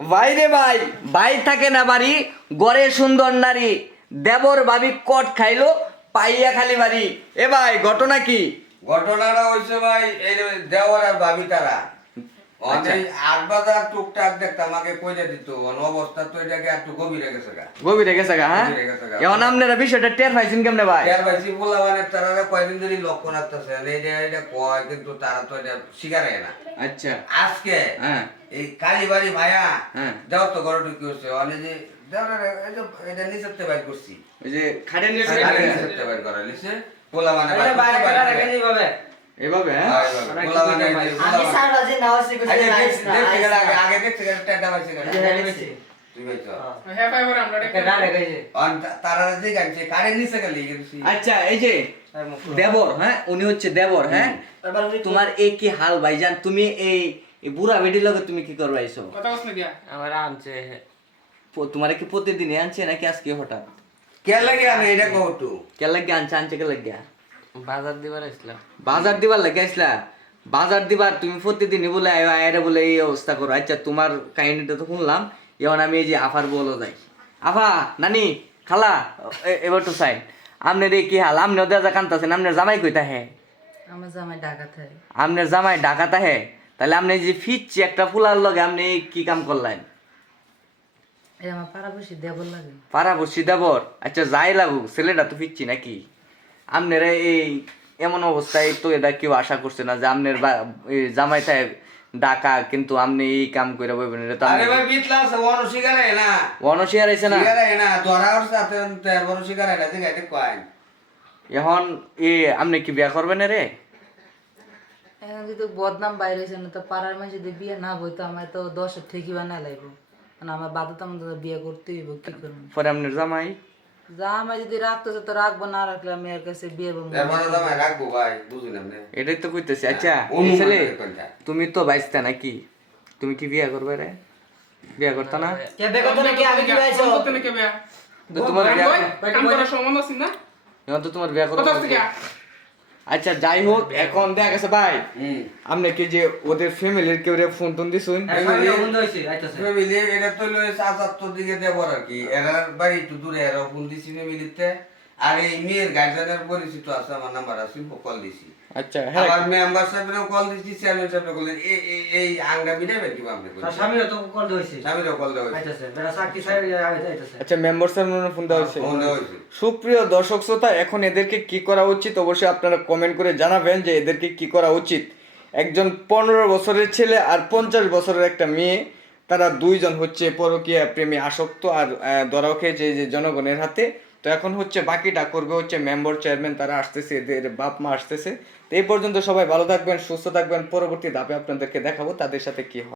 ভাই রে ভাই ভাই থাকে না বাড়ি, গড়ে সুন্দর নারী। দেবর ভাবি কট খাইলো, পাইয়া খালি বাড়ি। এ ভাই, ঘটনা কি? ঘটনাটা হয়েছে ভাই, এই দেওয়ার আর ভাবি তারা। গভীরে গেছে গা। গভীরে গেছে গা হ্যাঁ? গভীরে গেছে গা। এখন আপনারা বিষয়টা টের পাইছেন কেমনে ভাই? এর বাইসি বললাম মানে তারা কয়দিন ধরে লক্ষ্য রাখতেছে এই যে এটা কয় কিন্তু তারা তো এটা শিকারে না। আচ্ছা। আজকে হ্যাঁ। এই কালীবাড়ি ভাইয়া হ্যাঁ। দেওয়ার তো ঘরে ঢুকি হচ্ছে অনেক যে দেওয়ার এই যে এটা নিচেতে বাইর করছি। ওই যে খাটের নিচে বাইর করা। নিচে মানে এটা বাইরে বাইর বাইরে করে। রেখে দিবাবে এভাবে হ্যাঁ হ্যাঁ, এভাবে। পোলা মানে এই যে পোলা আমি মানে- সারা যে নাও শিখে আগে আইস দেখছি- না দেখছি আইস গেলে না। আগে- আগে দেখছি গেলে টেডা বাইছে গেলে। এটা দেখছি। তুই বাইছো। হ্যাঁ ভাই ওরা আমরা একটা না রেখেছে অন তা- তারা যে গাইছে, কারে নিচে গেলে গেছি। আচ্ছা এই যে দেবর হ্যাঁ উনি হচ্ছে দেবর হ্যাঁ এবার উনি তোমার এই কি হাল ভাইজান তুমি এই এই বুড়া বেটির লগে তুমি কি করবা আইছো কথা বলছ গিয়া আমার আনছে প- তোমার কি প্রতিদিনই আনছে নাকি আজকে হঠাৎ কে লাগে আমি এটা কও একটু। কে লাগে আনছে আনছে কে লাগে বাজার দিবার আসলাম বাজার দিবার লাগে আইসলা বাজার দিবার তুমি প্রতিদিনই বলে আয় আয়রা বলে এই অবস্থা করো। আচ্ছা তোমার কাহিনীটা তো শুনলাম। এখন আমি এই যে আফার বলো যাই। আফা নানি খালা এবার তো সাইন আমনের এই কি হাল? আমনে দেজা কান্তাছেন আমনের জামাই কইতা হ্যাঁ আমার জামাই ডাকাতে আমনের জামাই ডাকাতা হে? তাহলে আপনি যে ফিরছি একটা ফুলার লগে আপনি কি কাম করলেন? এই আমার পাড়াপড়শি দেবর লাগে। পারা দেবর? আচ্ছা যাই লাগুক ছেলেটা তো ফিরছি নাকি? আপনারা এই এমন অবস্থায় তো এটা কেউ আশা করছে না যে আপনার জামাই সাহেব ডাকা কিন্তু আপনি এই কাম করে বলবেন এটা তো আরে ভাই বিতলা আছে, ওনো শিকারে না। অনশিয়ার আইছে না? শিকারে না, ধরা ওর সাথে তো এর বড় শিকারে না, যে গাইতে কয়। এখন এ আপনি কি বিয়া করবেন রে? এখন যদি বদনাম বাইরে হয়েছে না তো পাড়ার মাঝে যদি বিয়ে না বইতো আমার তো দশের থেকে বানায় লাগবো কারণ আমার বাধা তো আমাদের বিয়ে করতে হইব কি করব? পরে আপনার জামাই? জামাই যদি রাখতেছে তো রাখব না রাখলে আমি এর কাছে বিয়ে বলব জামাই রাখব ভাই, বুঝি না। এটাই তো কইতেছি আচ্ছা ছেলে তুমি তো বাইসতা নাকি? তুমি কি বিয়ে করবে রে? বিয়ে করতো না? কে বেকত নাকি? আমি কি পাইছো করতে নাকি বিয়া তোমার বিয়ে কাম করার সময় আছে না? এখন তো তোমার বিয়া করতে আচ্ছা যাই হোক এখন দেখা গেছে ভাই। আপনি কি যে ওদের ফ্যামিলির কেউ ফোন টোন দিছুন? ফ্যামিলি এটা তো লয়ে চাচাত্তর দিকে দেবর আর কি। এরা বাড়ি একটু দূরে এরা ফোন দিছি ফ্যামিলিতে আর এই মেয়ের গার্জেনের পরিচিত আছে আমার নাম্বার আছে কল দিছি। আচ্ছা হ্যাঁ। আবার মেম্বার সাহেবেরও কল দিছি চেয়ারম্যান সাহেবের কল এই এই কি আপনি স্বামীরও তো কল স্বামীরও কল দেওয়া আচ্ছা মেম্বার স্যার ফোন দেওয়া ফোন দেওয়া সুপ্রিয় দর্শক শ্রোতা এখন এদেরকে কি করা উচিত? অবশ্যই আপনারা কমেন্ট করে জানাবেন যে এদেরকে কি করা উচিত। একজন পনেরো বছরের ছেলে আর পঞ্চাশ বছরের একটা মেয়ে তারা দুইজন হচ্ছে পরকীয়া প্রেমী আসক্ত আর আহ, ধরাও খেয়েছে যে জনগণের হাতে। এখন হচ্ছে বাকিটা করবে হচ্ছে মেম্বার চেয়ারম্যান তারা আসতেছে, এদের বাপ মা আসতেছে। তো এই পর্যন্ত সবাই ভালো থাকবেন, সুস্থ থাকবেন। পরবর্তী ধাপে আপনাদেরকে দেখাবো তাদের সাথে কি হয়।